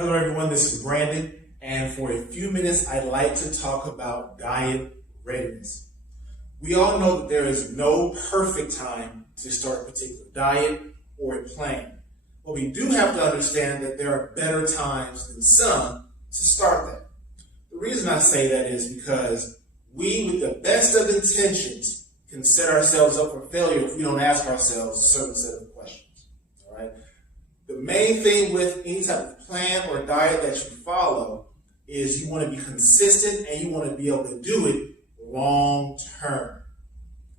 Hello everyone, this is Brandon, and for a few minutes I'd like to talk about diet readiness. We all know that there is no perfect time to start a particular diet or a plan, but we do have to understand that there are better times than some to start that. The reason I say that is because we, with the best of intentions, can set ourselves up for failure if we don't ask ourselves a certain set of questions. All right? The main thing with any type of plan or diet that you follow is you want to be consistent and you want to be able to do it long term.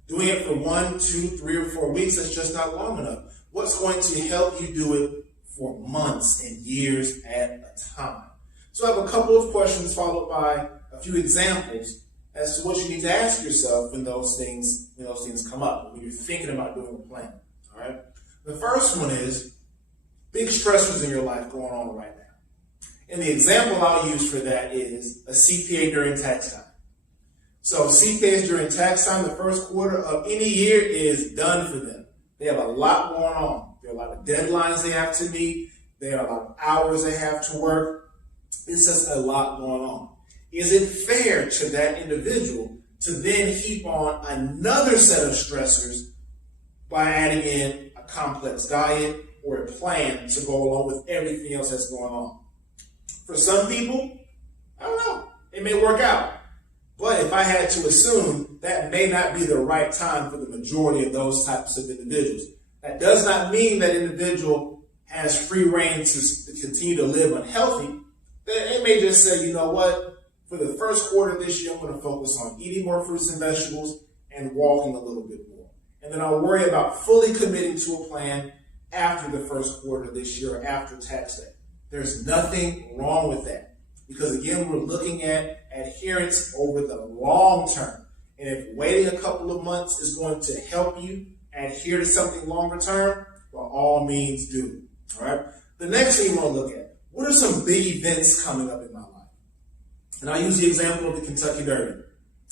Doing it for 1, 2, 3, or 4 weeks, that's just not long enough. What's going to help you do it for months and years at a time? So I have a couple of questions followed by a few examples as to what you need to ask yourself when those things come up, when you're thinking about doing a plan. All right. The first one is big stressors in your life going on right now. And the example I'll use for that is a CPA during tax time. So CPAs during tax time, the first quarter of any year is done for them. They have a lot going on. There are a lot of deadlines they have to meet. There are a lot of hours they have to work. It's just a lot going on. Is it fair to that individual to then heap on another set of stressors by adding in a complex diet or a plan to go along with everything else that's going on? For some people, I don't know, it may work out. But if I had to assume, that may not be the right time for the majority of those types of individuals. That does not mean that individual has free reign to continue to live unhealthy. They may just say, you know what, for the first quarter of this year, I'm going to focus on eating more fruits and vegetables and walking a little bit more. And then I'll worry about fully committing to a plan after the first quarter of this year or after tax day. There's nothing wrong with that. Because again, we're looking at adherence over the long term. And if waiting a couple of months is going to help you adhere to something longer term, by all means do. All right. The next thing you want to look at, what are some big events coming up in my life? And I'll use the example of the Kentucky Derby.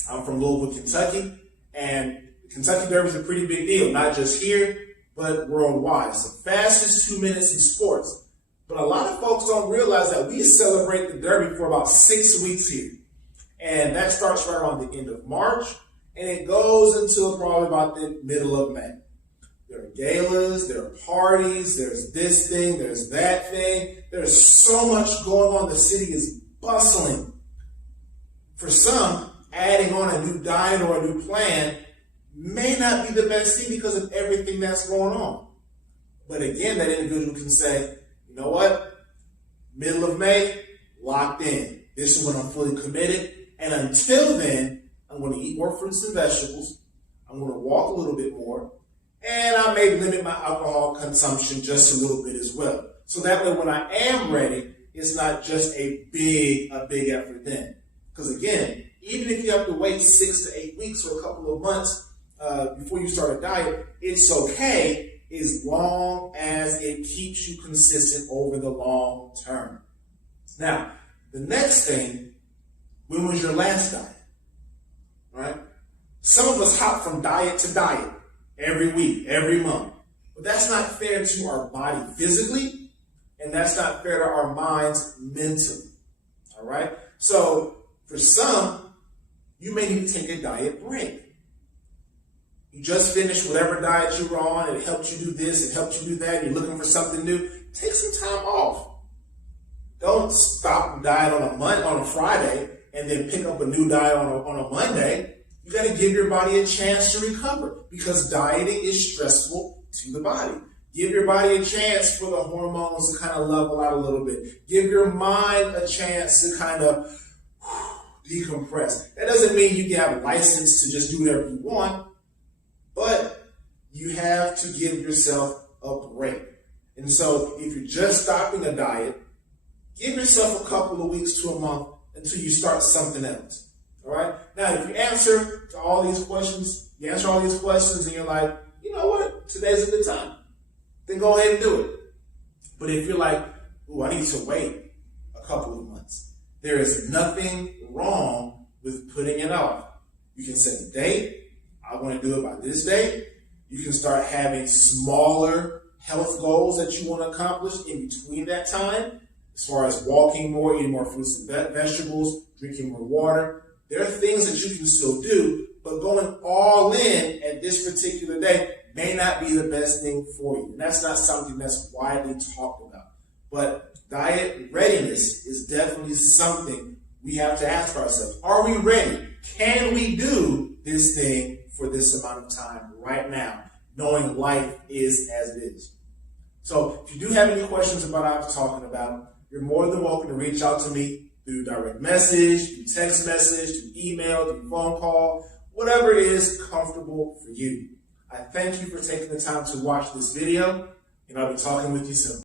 I'm from Louisville, Kentucky, and the Kentucky Derby is a pretty big deal, not just here, but worldwide. It's the fastest 2 minutes in sports. But a lot of folks don't realize that we celebrate the Derby for about 6 weeks here. And that starts right around the end of March, and it goes until probably about the middle of May. There are galas, there are parties, there's this thing, there's that thing. There's so much going on. The city is bustling. For some, adding on a new diet or a new plan may not be the best thing because of everything that's going on. But again, that individual can say, you know what? Middle of May, locked in. This is when I'm fully committed. And until then, I'm going to eat more fruits and vegetables. I'm going to walk a little bit more. And I may limit my alcohol consumption just a little bit as well. So that way, when I am ready, it's not just a big effort then. Because again, even if you have to wait 6 to 8 weeks or a couple of months before you start a diet, it's okay as long as it keeps you consistent over the long term. Now, the next thing, when was your last diet? All right? Some of us hop from diet to diet every week, every month. But that's not fair to our body physically, and that's not fair to our minds mentally. All right? So, for some, you may need to take a diet break. You just finished whatever diet you were on, it helped you do this, it helped you do that, you're looking for something new. Take some time off. Don't stop and diet on a Friday and then pick up a new diet on a Monday. You got to give your body a chance to recover because dieting is stressful to the body. Give your body a chance for the hormones to kind of level out a little bit. Give your mind a chance to kind of decompress. That doesn't mean you can have a license to just do whatever you want, but you have to give yourself a break. And so if you're just stopping a diet, give yourself a couple of weeks to a month until you start something else. All right? Now, if you answer all these questions and you're like, you know what, today's a good time, then go ahead and do it. But if you're like, ooh, I need to wait a couple of months, there is nothing wrong with putting it off. You can set a date. I want to do it by this date. You can start having smaller health goals that you want to accomplish in between that time. as far as walking more, eating more fruits and vegetables, drinking more water. There are things that you can still do, but going all in at this particular day may not be the best thing for you. And that's not something that's widely talked about. But diet readiness is definitely something we have to ask ourselves. Are we ready? Can we do this thing for this amount of time right now, knowing life is as it is? So if you do have any questions about what I was talking about, you're more than welcome to reach out to me through direct message, through text message, through email, through phone call, whatever it is comfortable for you. I thank you for taking the time to watch this video, and I'll be talking with you soon.